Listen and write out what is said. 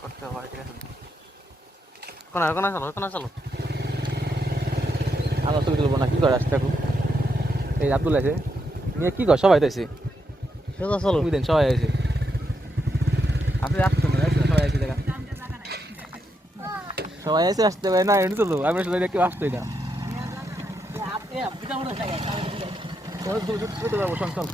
করতে হবে ঠিক আছে কোনা চলো আমরা ছবি তুলবো না কি করে আসতে থাকুক এই আব্দুল আছে নিয়ে কি কর সবাই তো আছে চলো দিন সবাই আছে আপনি আসছেন না সবাই আছে দেখা সবাই এসে আসতে পারে না এমনি চলো আমি আসলে কেউ আসতোই না চল